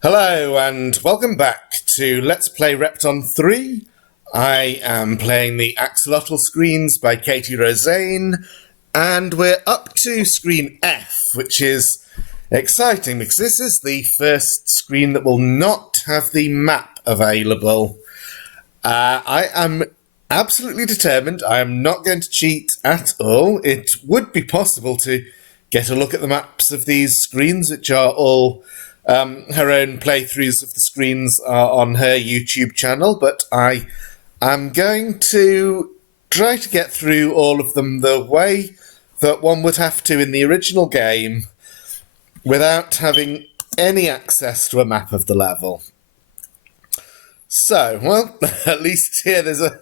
Hello and welcome back to Let's Play Repton 3. I am playing the Axolotl screens by Katie Roseine, and we're up to screen F, which is exciting because this is the first screen that will not have the map available. I am absolutely determined. I am not going to cheat at all. It would be possible to get a look at the maps of these screens, which are all her own playthroughs of the screens are on her YouTube channel, but I am going to try to get through all of them the way that one would have to in the original game without having any access to a map of the level. So, well, at least here there's a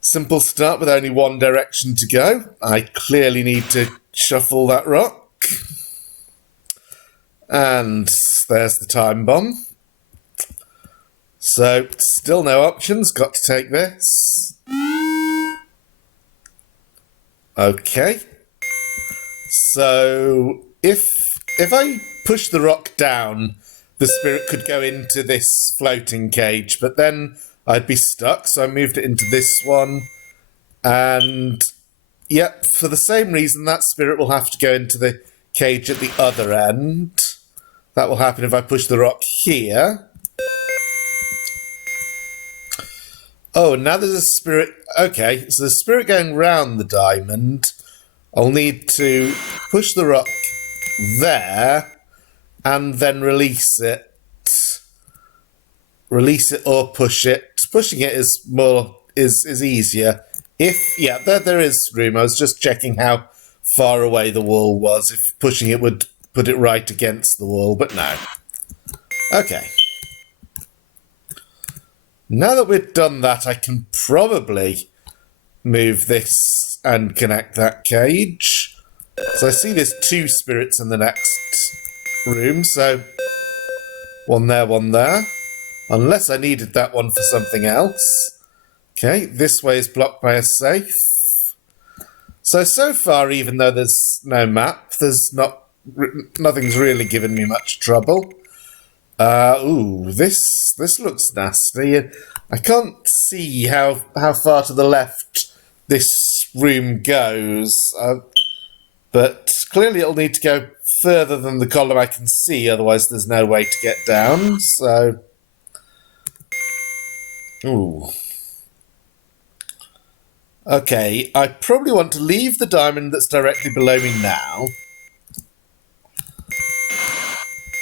simple start with only one direction to go. I clearly need to shuffle that rock. And there's the time bomb. So, still no options, got to take this. Okay. So, if I push the rock down, the spirit could go into this floating cage, but then I'd be stuck, so I moved it into this one. And, yep, for the same reason, that spirit will have to go into the cage at the other end. That will happen if I push the rock here. Oh, now there's a spirit. Okay, so the spirit going round the diamond. I'll need to push the rock there and then release it. Release it or push it. Pushing it is easier. Yeah, there is room. I was just checking how far away the wall was. If pushing it would put it right against the wall, but no. Okay. Now that we've done that, I can probably move this and connect that cage. So I see there's two spirits in the next room, so one there, one there. Unless I needed that one for something else. Okay, this way is blocked by a safe. So far, even though there's no map, nothing's really given me much trouble. Ooh, this looks nasty. I can't see how far to the left this room goes, but clearly it'll need to go further than the column I can see, otherwise there's no way to get down, so... Ooh. Okay, I probably want to leave the diamond that's directly below me now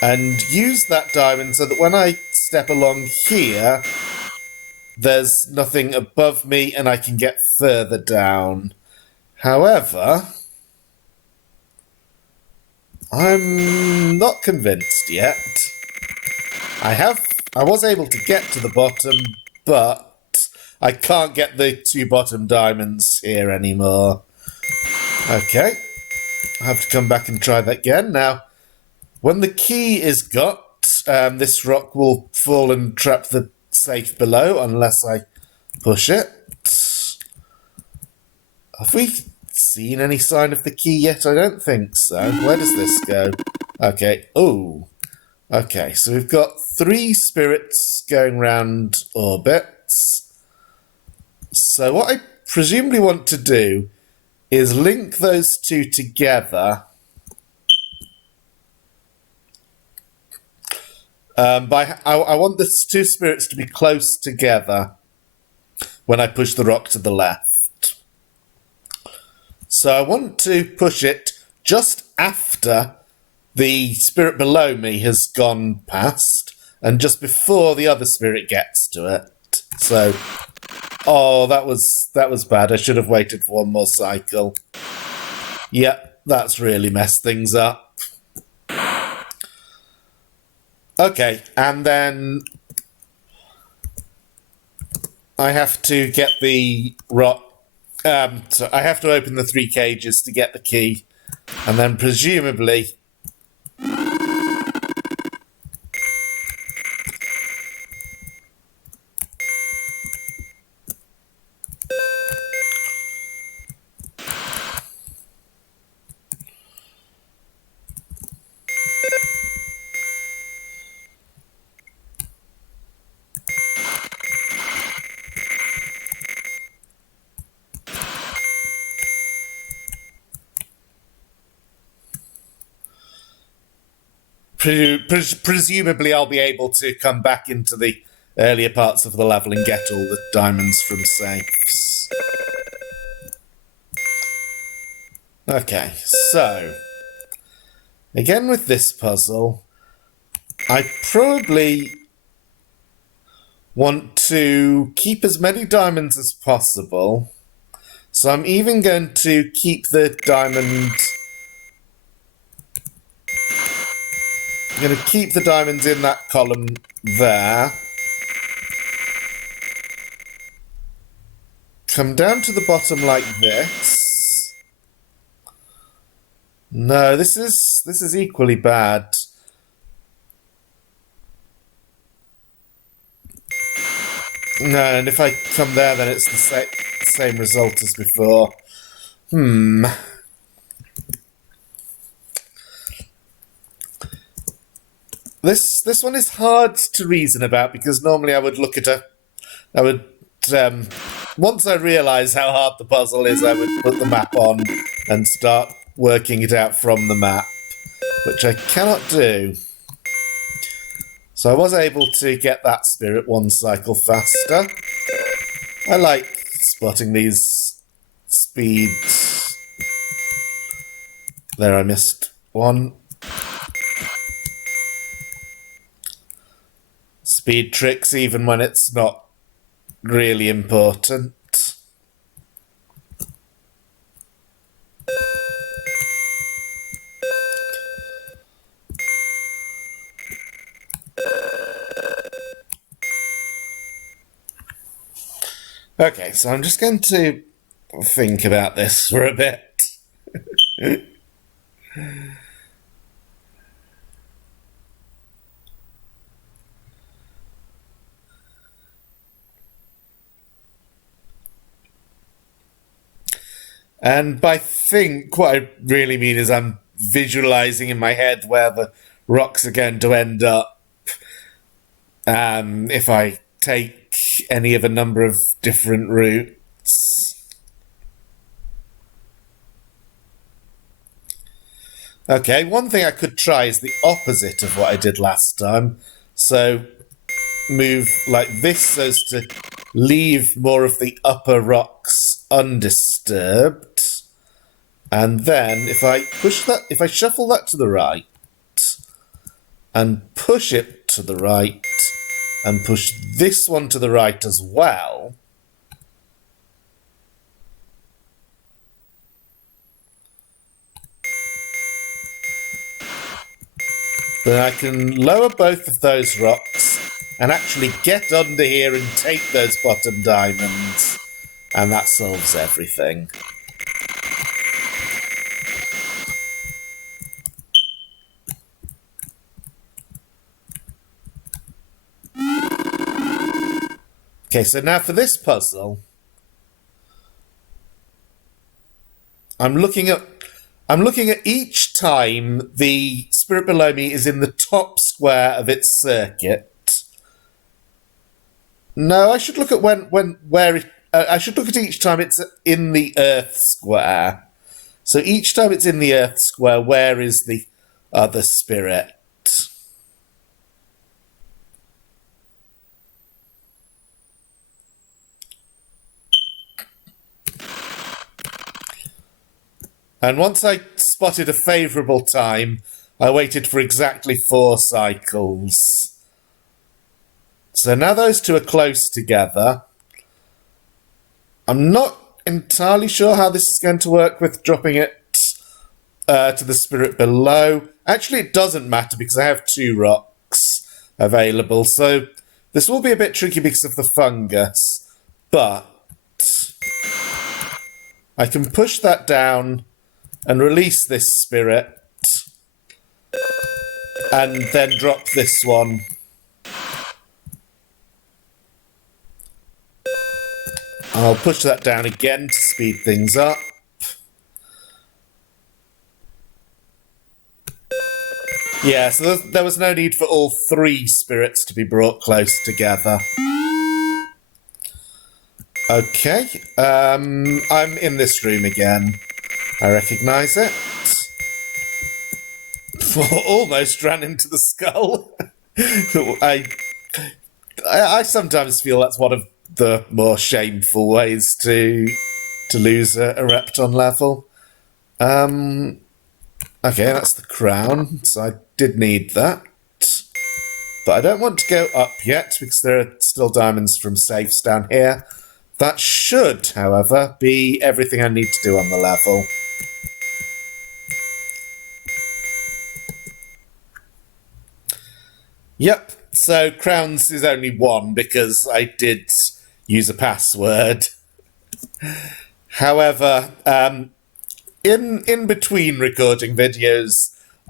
and use that diamond so that when I step along here, there's nothing above me and I can get further down. However, I'm not convinced yet. I was able to get to the bottom, but I can't get the two bottom diamonds here anymore. Okay, I have to come back and try that again. Now, when the key is got, this rock will fall and trap the safe below unless I push it. Have we seen any sign of the key yet? I don't think so. Where does this go? Okay. Oh. Okay, so we've got three spirits going round orbits. So what I presumably want to do is link those two together I want the two spirits to be close together when I push the rock to the left. So I want to push it just after the spirit below me has gone past and just before the other spirit gets to it. So, oh, that was bad. I should have waited for one more cycle. Yep, that's really messed things up. Okay, and then I have to get the rock. So I have to open the three cages to get the key, and then presumably. presumably I'll be able to come back into the earlier parts of the level and get all the diamonds from safes. Okay, so again with this puzzle, I probably want to keep as many diamonds as possible. So I'm even going to keep the diamond... I'm going to keep the diamonds in that column there. Come down to the bottom like this. No, this is equally bad. No, and if I come there, then it's the same result as before. This one is hard to reason about, because normally I would look at once I realise how hard the puzzle is, I would put the map on and start working it out from the map, which I cannot do. So I was able to get that spirit one cycle faster. I like spotting these speeds. There, I missed one. Speed tricks even when it's not really important. Okay, so I'm just going to think about this for a bit. And by think, what I really mean is I'm visualizing in my head where the rocks are going to end up if I take any of a number of different routes. Okay, one thing I could try is the opposite of what I did last time. So move like this so as to leave more of the upper rocks undisturbed. And then if I shuffle that to the right and push it to the right and push this one to the right as well, then I can lower both of those rocks and actually get under here and take those bottom diamonds, and that solves everything. Okay, so now for this puzzle, I'm looking at each time the spirit below me is in the top square of its circuit. No, I should look at I should look at each time it's in the Earth square. So each time it's in the Earth square, where is the other spirit? And once I spotted a favourable time, I waited for exactly 4 cycles. So now those two are close together. I'm not entirely sure how this is going to work with dropping it to the spirit below. Actually, it doesn't matter because I have 2 rocks available. So this will be a bit tricky because of the fungus. But I can push that down and release this spirit, and then drop this one. I'll push that down again to speed things up. Yeah, so there was no need for all 3 spirits to be brought close together. Okay, I'm in this room again. I recognise it. Almost ran into the skull. I sometimes feel that's one of the more shameful ways to lose a Repton level. Okay, that's the crown, so I did need that. But I don't want to go up yet, because there are still diamonds from safes down here. That should, however, be everything I need to do on the level. Yep, so crowns is only one, because I did use a password. However, in between recording videos,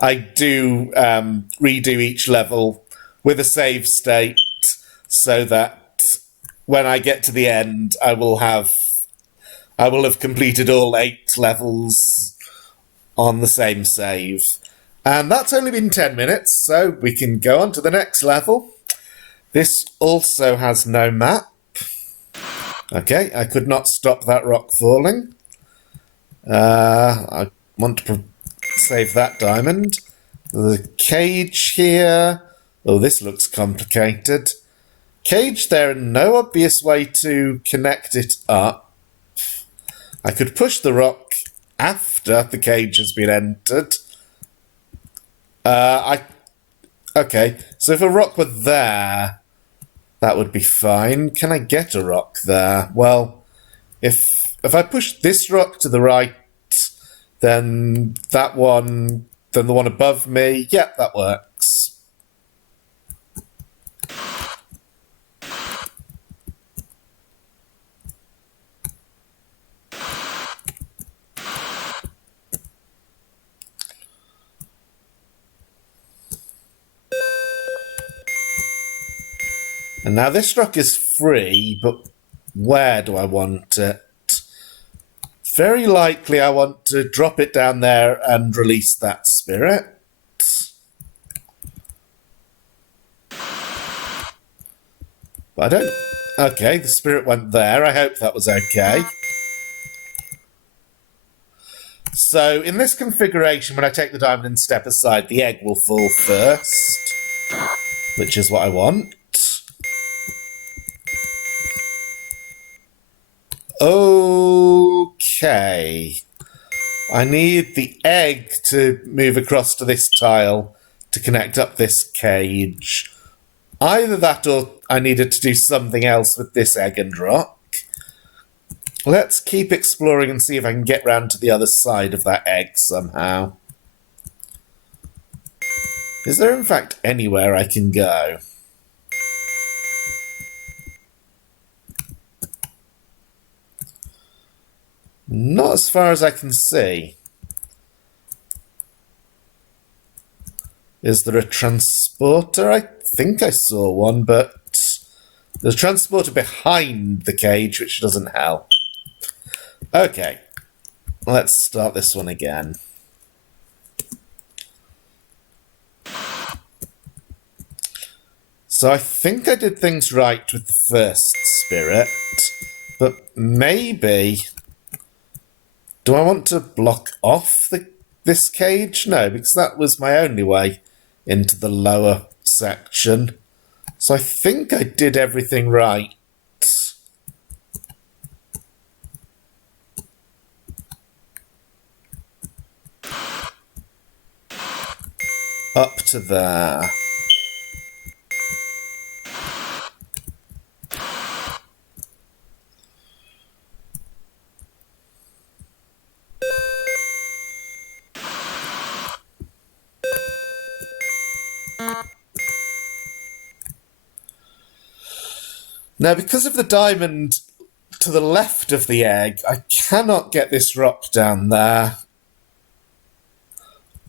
I do redo each level with a save state, so that when I get to the end, I will have completed all 8 levels on the same save. And that's only been 10 minutes, so we can go on to the next level. This also has no map. Okay, I could not stop that rock falling. I want to save that diamond. The cage here. Oh, this looks complicated. Cage there, and no obvious way to connect it up. I could push the rock after the cage has been entered. Okay, so if a rock were there, that would be fine. Can I get a rock there? Well, if I push this rock to the right, then the one above me, yep, that works. And now this rock is free, but where do I want it? Very likely I want to drop it down there and release that spirit. But I don't... Okay, the spirit went there. I hope that was okay. So in this configuration, when I take the diamond and step aside, the egg will fall first, which is what I want. Okay. I need the egg to move across to this tile to connect up this cage. Either that or I needed to do something else with this egg and rock. Let's keep exploring and see if I can get round to the other side of that egg somehow. Is there in fact anywhere I can go? Not as far as I can see. Is there a transporter? I think I saw one, but there's a transporter behind the cage, which doesn't help. Okay, let's start this one again. So I think I did things right with the first spirit, but maybe... Do I want to block off this cage? No, because that was my only way into the lower section. So I think I did everything right. Up to there. Now, because of the diamond to the left of the egg, I cannot get this rock down there.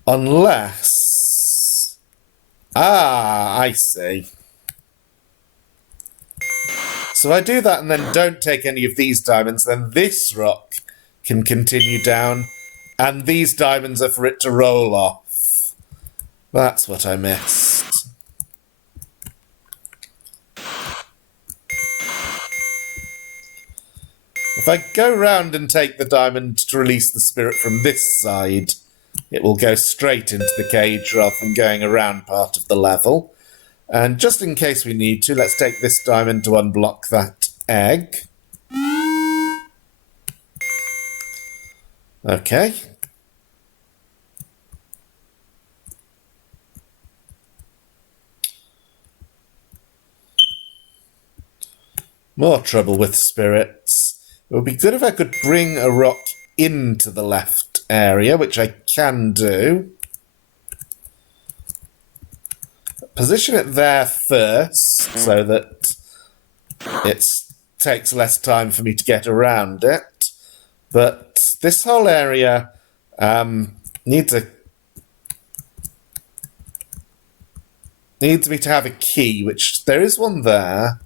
Unless... Ah, I see. So if I do that and then don't take any of these diamonds, then this rock can continue down, and these diamonds are for it to roll off. That's what I missed. If I go round and take the diamond to release the spirit from this side, it will go straight into the cage rather than going around part of the level. And just in case we need to, let's take this diamond to unblock that egg. Okay. More trouble with spirits. It would be good if I could bring a rock into the left area, which I can do. Position it there first, so that it takes less time for me to get around it. But this whole area needs me to have a key, which there is one there.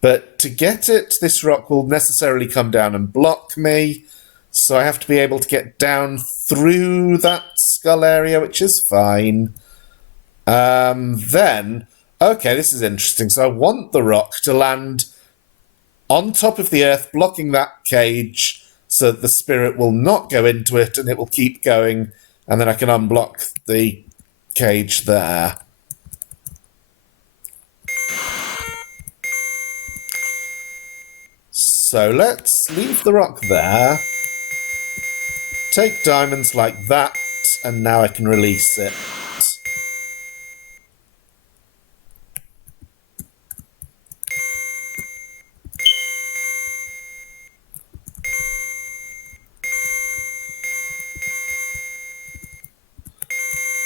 But to get it, this rock will necessarily come down and block me. So I have to be able to get down through that skull area, which is fine. Then, okay, this is interesting. So I want the rock to land on top of the earth, blocking that cage, so that the spirit will not go into it and it will keep going. And then I can unblock the cage there. So let's leave the rock there, take diamonds like that, and now I can release it.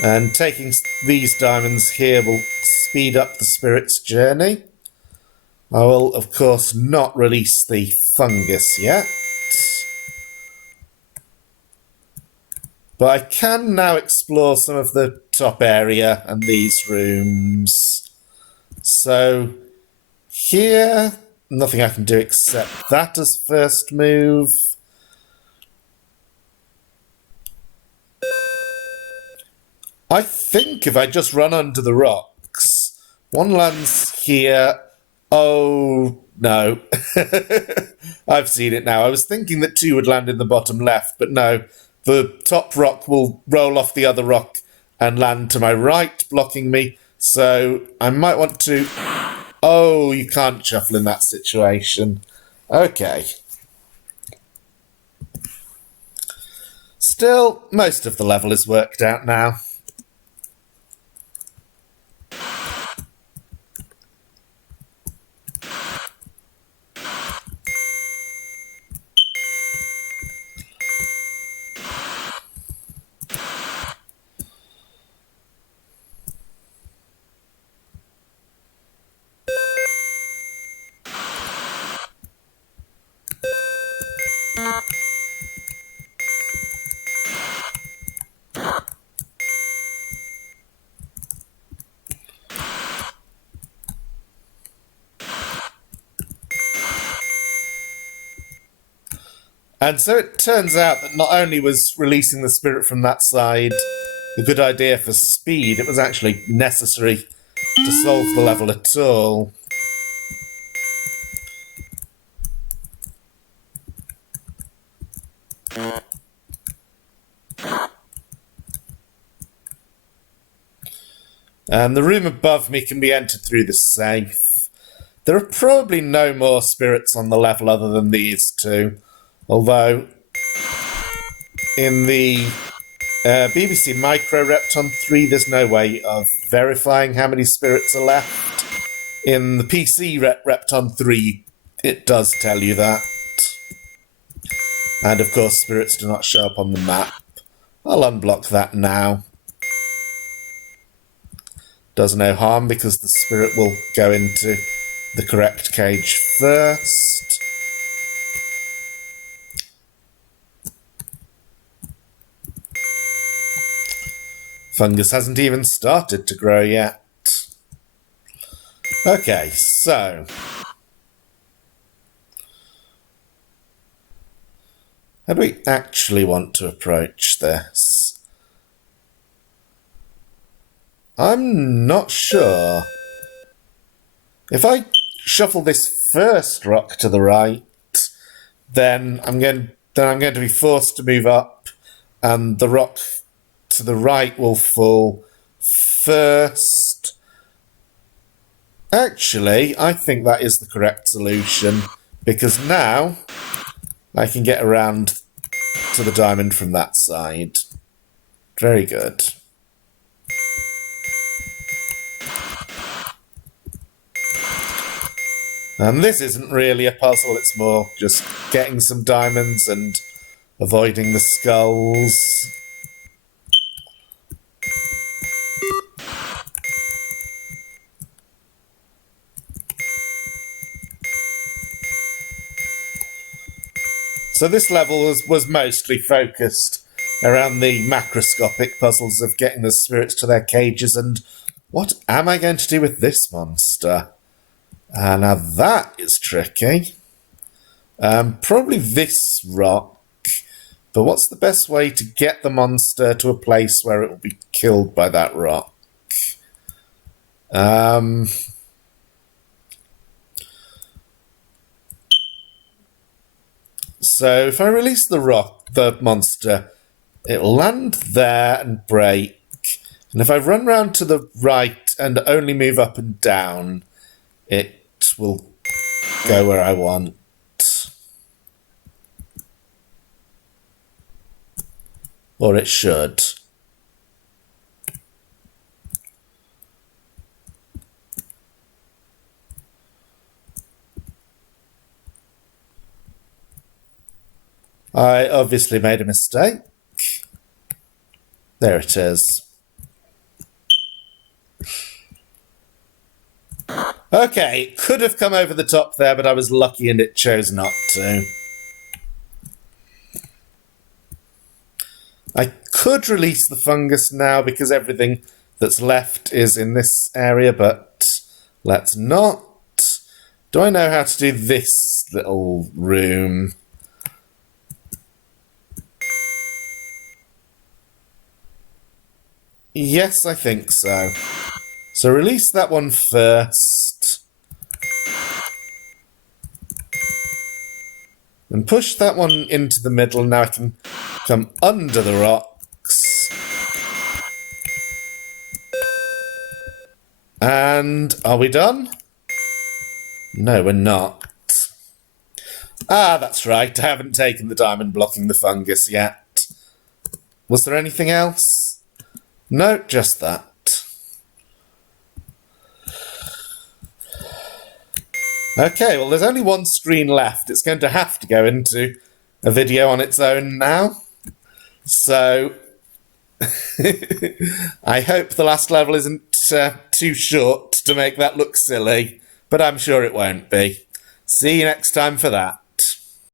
And taking these diamonds here will speed up the spirit's journey. I will, of course, not release the fungus yet. But I can now explore some of the top area and these rooms. So here, nothing I can do except that as first move. I think if I just run under the rocks, one lands here. Oh, no. I've seen it now. I was thinking that two would land in the bottom left, but no. The top rock will roll off the other rock and land to my right, blocking me. So I might want to... Oh, you can't shuffle in that situation. Okay. Still, most of the level is worked out now. And so it turns out that not only was releasing the spirit from that side a good idea for speed, it was actually necessary to solve the level at all. And the room above me can be entered through the safe. There are probably no more spirits on the level other than these two. Although, in the BBC Micro Repton 3, there's no way of verifying how many spirits are left. In the PC Repton 3, it does tell you that. And of course, spirits do not show up on the map. I'll unblock that now. Does no harm because the spirit will go into the correct cage first. Fungus hasn't even started to grow yet. Okay, so... how do we actually want to approach this? I'm not sure. If I shuffle this first rock to the right, then I'm going to be forced to move up, and the rock to the right will fall first. Actually, I think that is the correct solution, because now I can get around to the diamond from that side. Very good. And this isn't really a puzzle, it's more just getting some diamonds and avoiding the skulls. So this level was mostly focused around the macroscopic puzzles of getting the spirits to their cages, and what am I going to do with this monster? Now that is tricky. Probably this rock, but what's the best way to get the monster to a place where it will be killed by that rock? So if I release the rock, the monster, it'll land there and break. And if I run round to the right and only move up and down, it will go where I want. Or it should. I obviously made a mistake. There it is. Okay, it could have come over the top there, but I was lucky and it chose not to. I could release the fungus now because everything that's left is in this area, but let's not. Do I know how to do this little room? Yes, I think so. So release that one first. And push that one into the middle. Now I can come under the rocks. And are we done? No, we're not. Ah, that's right. I haven't taken the diamond blocking the fungus yet. Was there anything else? No, just that. Okay, well, there's only one screen left. It's going to have to go into a video on its own now. So, I hope the last level isn't too short to make that look silly, but I'm sure it won't be. See you next time for that.